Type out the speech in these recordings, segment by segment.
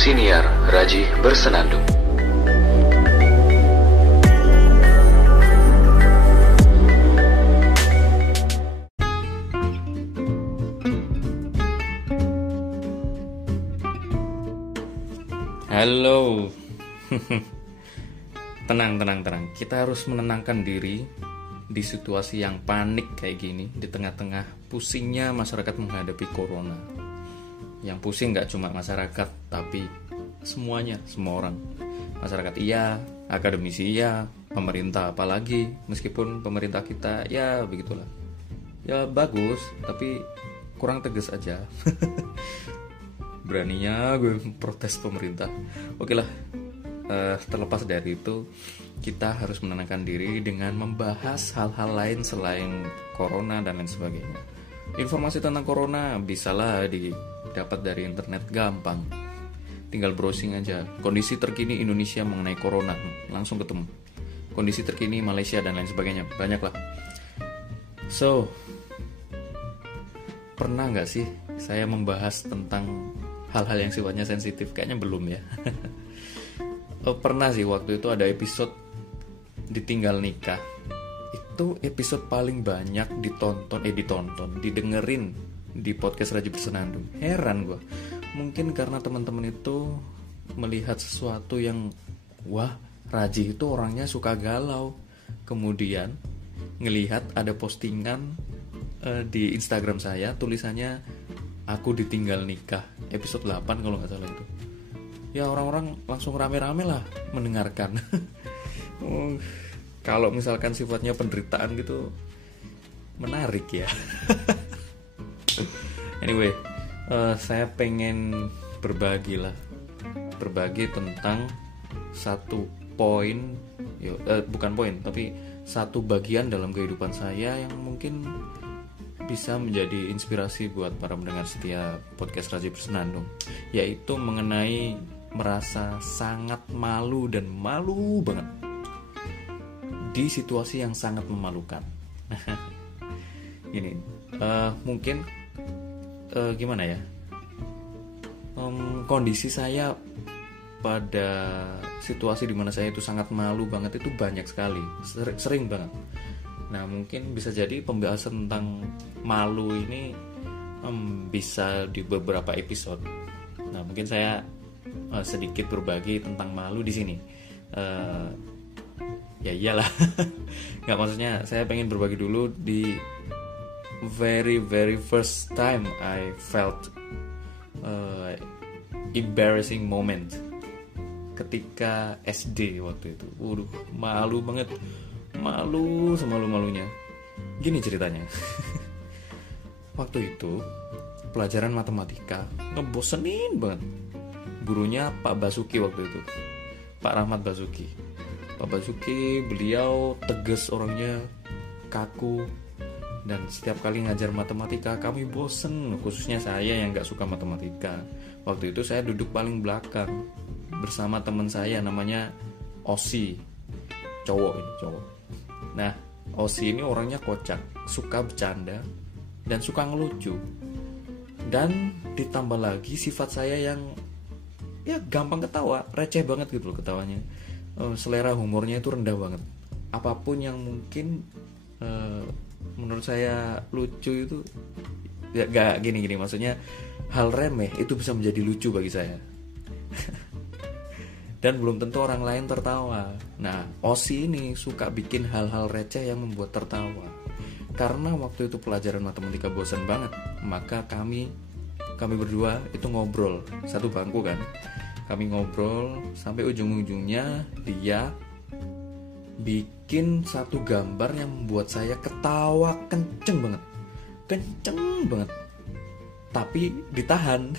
Siniar Raji Bersenandung. Halo. Tenang. Kita harus menenangkan diri di situasi yang panik kayak gini, di tengah-tengah pusingnya masyarakat menghadapi corona. Yang pusing gak cuma masyarakat, tapi semuanya, semua orang. Masyarakat iya, akademisi iya, pemerintah apalagi. Meskipun pemerintah kita ya begitulah. Ya bagus, tapi kurang tegas aja. Beraninya gue protes pemerintah. Oke lah, terlepas dari itu, kita harus menenangkan diri dengan membahas hal-hal lain selain corona dan lain sebagainya. Informasi tentang corona bisalah didapat dari internet gampang. Tinggal browsing aja. Kondisi terkini Indonesia mengenai corona, langsung ketemu. Kondisi terkini Malaysia dan lain sebagainya, banyak lah. So, pernah nggak sih saya membahas tentang hal-hal yang sifatnya sensitif? Kayaknya belum ya. Pernah sih, waktu itu ada episode ditinggal nikah. Itu episode paling banyak didengerin di podcast Raji Bersenandung. Heran gue. Mungkin karena teman-teman itu melihat sesuatu yang, wah, Raji itu orangnya suka galau. Kemudian ngelihat ada postingan di Instagram saya, tulisannya aku ditinggal nikah, episode 8 kalau nggak salah itu. Ya orang-orang langsung rame-rame lah mendengarkan. Kalau misalkan sifatnya penderitaan gitu, menarik ya. Anyway, saya pengen berbagi tentang satu poin, bukan poin, tapi satu bagian dalam kehidupan saya yang mungkin bisa menjadi inspirasi buat para pendengar setia podcast Raji Bersenandung, yaitu mengenai merasa sangat malu dan malu banget di situasi yang sangat memalukan. Gini, mungkin gimana ya, kondisi saya pada situasi dimana saya itu sangat malu banget itu banyak sekali, sering banget. Nah, mungkin bisa jadi pembahasan tentang malu ini bisa di beberapa episode. Nah, mungkin saya sedikit berbagi tentang malu di sini. Ya iyalah. Nggak, maksudnya saya pengen berbagi dulu di very first time I felt embarrassing moment ketika SD waktu itu. Waduh, malu banget. Malu semalu-malunya. Gini ceritanya. Waktu itu pelajaran matematika ngebosenin banget. Gurunya Pak Basuki waktu itu, Pak Rahmat Basuki. Pak Basuki, beliau tegas orangnya, kaku, dan setiap kali ngajar matematika kami bosen, khususnya saya yang gak suka matematika. Waktu itu saya duduk paling belakang bersama teman saya namanya Osi, cowok. Nah, Osi ini orangnya kocak, suka bercanda dan suka ngelucu. Dan ditambah lagi sifat saya yang ya gampang ketawa, receh banget gitu loh ketawanya. Selera humornya itu rendah banget. Apapun yang mungkin menurut saya lucu itu ya gak gini, maksudnya hal remeh itu bisa menjadi lucu bagi saya. Dan belum tentu orang lain tertawa. Nah, Osi ini suka bikin hal-hal receh yang membuat tertawa. Karena waktu itu pelajaran matematika bosan banget, maka kami berdua itu ngobrol, satu bangku kan. Kami ngobrol sampai ujung-ujungnya dia bikin satu gambar yang membuat saya ketawa kenceng banget. Tapi ditahan.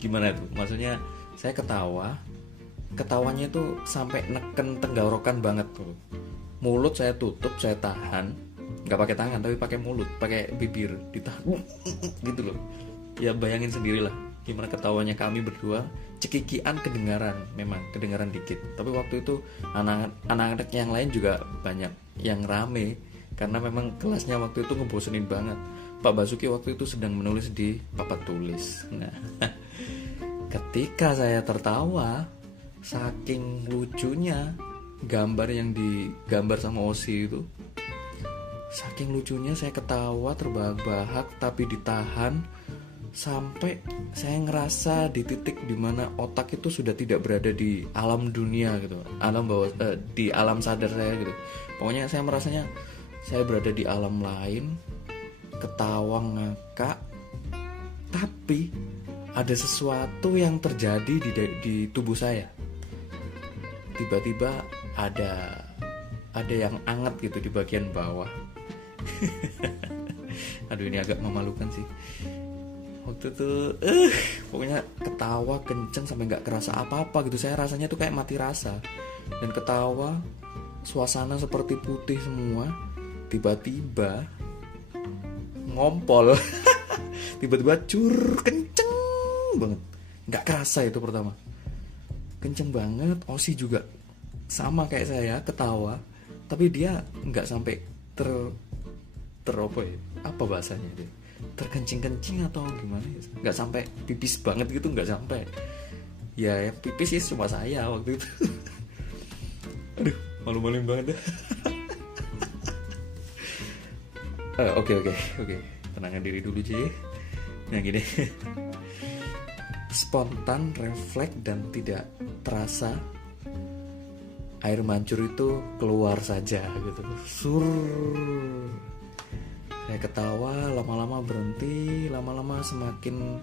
Gimana tuh? Maksudnya saya ketawanya tuh sampai neken tenggorokan banget tuh. Mulut saya tutup, saya tahan. Gak pakai tangan tapi pakai mulut, pakai bibir, ditahan gitu loh. Ya bayangin sendirilah gimana ketawanya kami berdua. Cekikian kedengaran dikit. Tapi waktu itu anak-anak yang lain juga banyak yang rame, karena memang kelasnya waktu itu ngebosenin banget. Pak Basuki waktu itu sedang menulis di papan tulis. Nah, Ketika saya tertawa, saking lucunya gambar yang digambar sama Osi itu, saking lucunya saya ketawa terbahak-bahak tapi ditahan, sampai saya ngerasa di titik dimana otak itu sudah tidak berada di alam dunia gitu, di alam sadar saya gitu. Pokoknya saya merasanya saya berada di alam lain, ketawa ngakak, tapi ada sesuatu yang terjadi di tubuh saya. Tiba-tiba ada yang anget gitu di bagian bawah. Aduh, ini agak memalukan sih. Waktu itu pokoknya ketawa kenceng sampai gak kerasa apa-apa gitu. Saya rasanya tuh kayak mati rasa. Dan ketawa, suasana seperti putih semua. Tiba-tiba ngompol. Tiba-tiba cur, kenceng banget. Gak kerasa itu pertama, kenceng banget. Osi juga sama kayak saya, ketawa, tapi dia nggak sampai apa bahasanya dia, terkencing-kencing atau gimana ya, nggak sampai pipis banget gitu, nggak sampai. Ya yang pipis sih cuma saya waktu itu. Aduh, malu-maluin banget deh. Oke, tenangkan diri dulu Ji. Nah gini, spontan, refleks dan tidak terasa air mancur itu keluar saja gitu. Saya ketawa, lama-lama berhenti, lama-lama semakin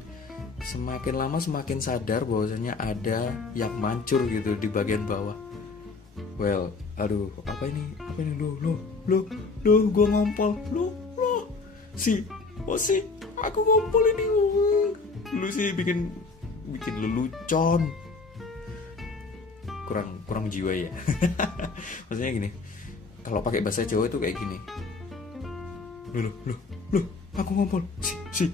lama semakin sadar bahwasanya ada yang mancur gitu di bagian bawah. Well, aduh, apa ini lo, gua ngompol, lo, si, aku ngompol ini, lu sih bikin lelucon, kurang jiwa ya. Maksudnya gini, kalau pakai bahasa Jawa itu kayak gini, lo, aku ngompol, si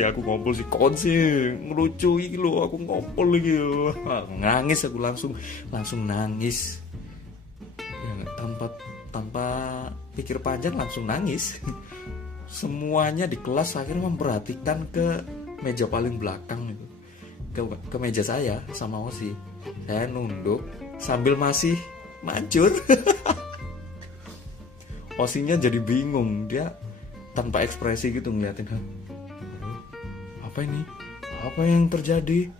aku ngompol si kon sih ngelucu iki lo, aku ngompol lagi lo. Nangis aku langsung nangis ya, tanpa pikir panjang langsung nangis. Semuanya di kelas akhirnya memperhatikan ke meja paling belakang itu, ke meja saya sama Osi. Saya nunduk sambil masih mancur. Osinya jadi bingung, dia tanpa ekspresi gitu ngeliatin. Apa ini? Apa yang terjadi?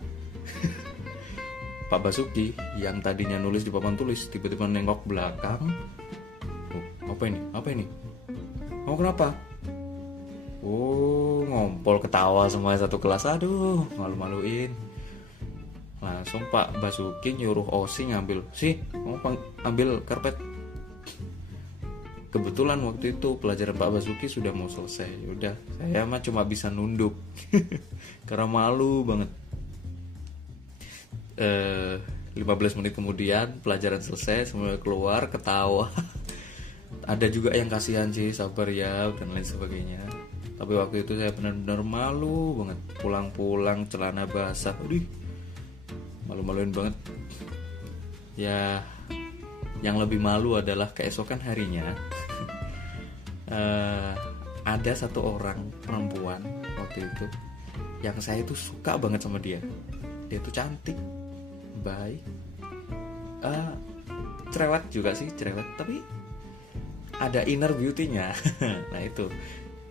Pak Basuki yang tadinya nulis di papan tulis tiba-tiba nengok belakang. Apa ini? Kamu kenapa? Ngompol, ketawa semua satu kelas. Aduh, malu-maluin. Langsung Pak Basuki nyuruh Osi ngambil, kamu ambil karpet. Kebetulan waktu itu pelajaran Pak Basuki sudah mau selesai. Udah, saya mah cuma bisa nunduk. Karena malu banget. 15 menit kemudian pelajaran selesai, semua keluar ketawa. Ada juga yang kasihan sih, sabar ya dan lain sebagainya. Tapi waktu itu saya benar-benar malu banget. Pulang-pulang celana basah, malu-maluin banget. Ya, yang lebih malu adalah keesokan harinya. Ada satu orang perempuan waktu itu yang saya itu suka banget sama dia. Dia itu cantik, baik, cerewet juga sih, tapi ada inner beauty-nya. Nah itu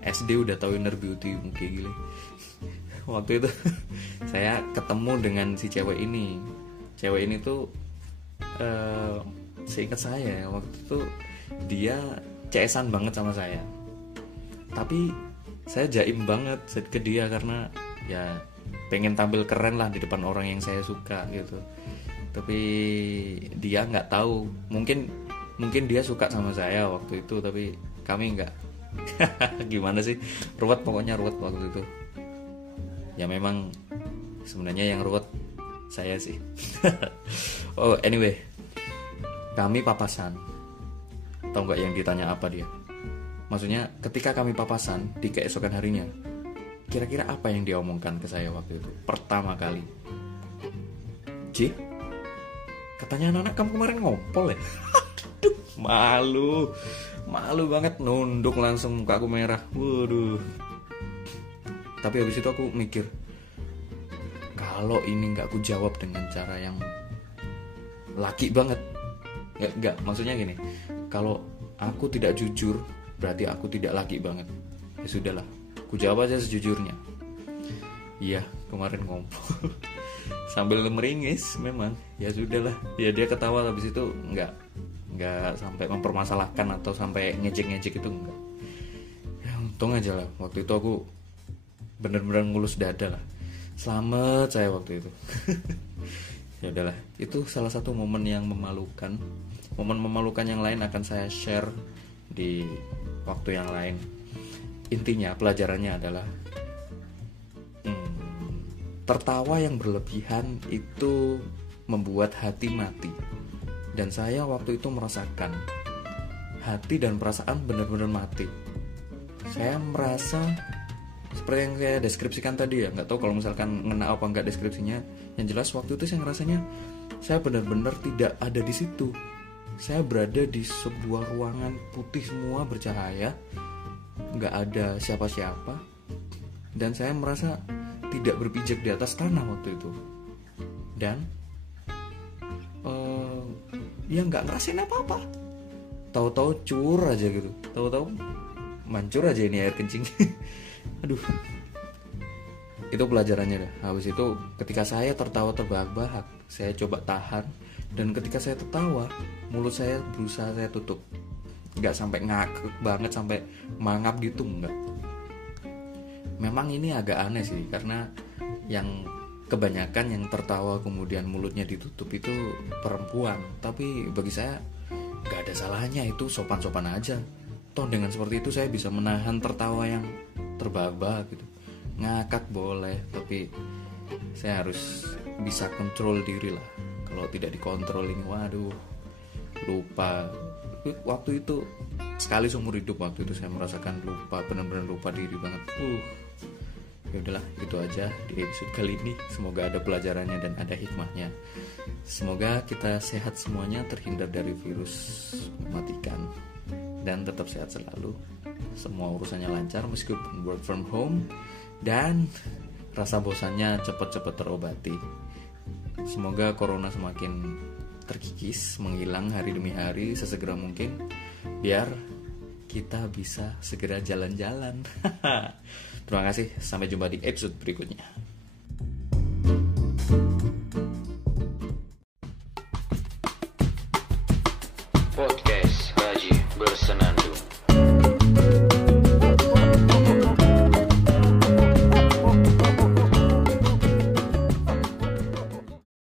SD udah tahu inner beauty, mungkin gile. Waktu itu saya ketemu dengan si cewek ini. Cewek ini tuh seingat saya waktu itu dia CS-an banget sama saya. Tapi saya jaim banget ke dia karena ya pengen tampil keren lah di depan orang yang saya suka gitu. Tapi dia nggak tahu, mungkin dia suka sama saya waktu itu, tapi kami nggak. Gimana sih, pokoknya ruwet waktu itu. Ya memang sebenarnya yang ruwet saya sih. Anyway, kami papasan. Tahu nggak yang ditanya apa dia? Maksudnya ketika kami papasan di keesokan harinya, kira-kira apa yang dia omongkan ke saya waktu itu pertama kali? Ci, katanya anak-anak kamu kemarin ngompol ya? Aduh, malu banget, nunduk langsung, muka aku merah. Waduh. Tapi habis itu aku mikir, kalau ini nggak ku jawab dengan cara yang laki banget, nggak maksudnya gini, kalau aku tidak jujur berarti aku tidak laki banget. Ya sudahlah, ku jawab aja sejujurnya. Iya, kemarin ngompol sambil meringis memang. Ya sudahlah, ya dia ketawa, habis itu nggak sampai mempermasalahkan atau sampai ngejek-ngejek, itu enggak. Ya untung aja lah waktu itu aku bener-bener ngulus dada lah. Selamat saya waktu itu. Ya udahlah, itu salah satu momen yang memalukan. Momen memalukan yang lain akan saya share di waktu yang lain. Intinya pelajarannya adalah tertawa yang berlebihan itu membuat hati mati. Dan saya waktu itu merasakan hati dan perasaan benar-benar mati. Saya merasa seperti yang saya deskripsikan tadi ya, nggak tahu kalau misalkan ngena apa nggak deskripsinya. Yang jelas waktu itu saya ngerasanya saya benar-benar tidak ada di situ. Saya berada di sebuah ruangan putih semua bercahaya, nggak ada siapa-siapa, dan saya merasa tidak berpijak di atas tanah waktu itu. Dan ya nggak ngerasain apa-apa. Tahu-tahu cur aja gitu, tahu-tahu mancur aja ini air kencing. Aduh, itu pelajarannya dah. Habis itu ketika saya tertawa terbahak-bahak, saya coba tahan, dan ketika saya tertawa, mulut saya berusaha saya tutup. Nggak sampai ngakak banget sampai mangap gitu, enggak. Memang ini agak aneh sih, karena yang kebanyakan yang tertawa kemudian mulutnya ditutup itu perempuan. Tapi bagi saya nggak ada salahnya, itu sopan-sopan aja. Toh dengan seperti itu saya bisa menahan tertawa yang terbahak-bahak gitu. Ngakak boleh, tapi saya harus bisa kontrol diri lah. Kalau tidak dikontrol ini, waduh, lupa. Waktu itu sekali seumur hidup, waktu itu saya merasakan lupa, benar-benar lupa diri banget. Ya udahlah, itu aja di episode kali ini. Semoga ada pelajarannya dan ada hikmahnya. Semoga kita sehat semuanya, terhindar dari virus mematikan, dan tetap sehat selalu. Semua urusannya lancar meskipun work from home, dan rasa bosannya cepat-cepat terobati. Semoga corona semakin terkikis, menghilang hari demi hari sesegera mungkin, biar kita bisa segera jalan-jalan. Terima kasih, sampai jumpa di episode berikutnya.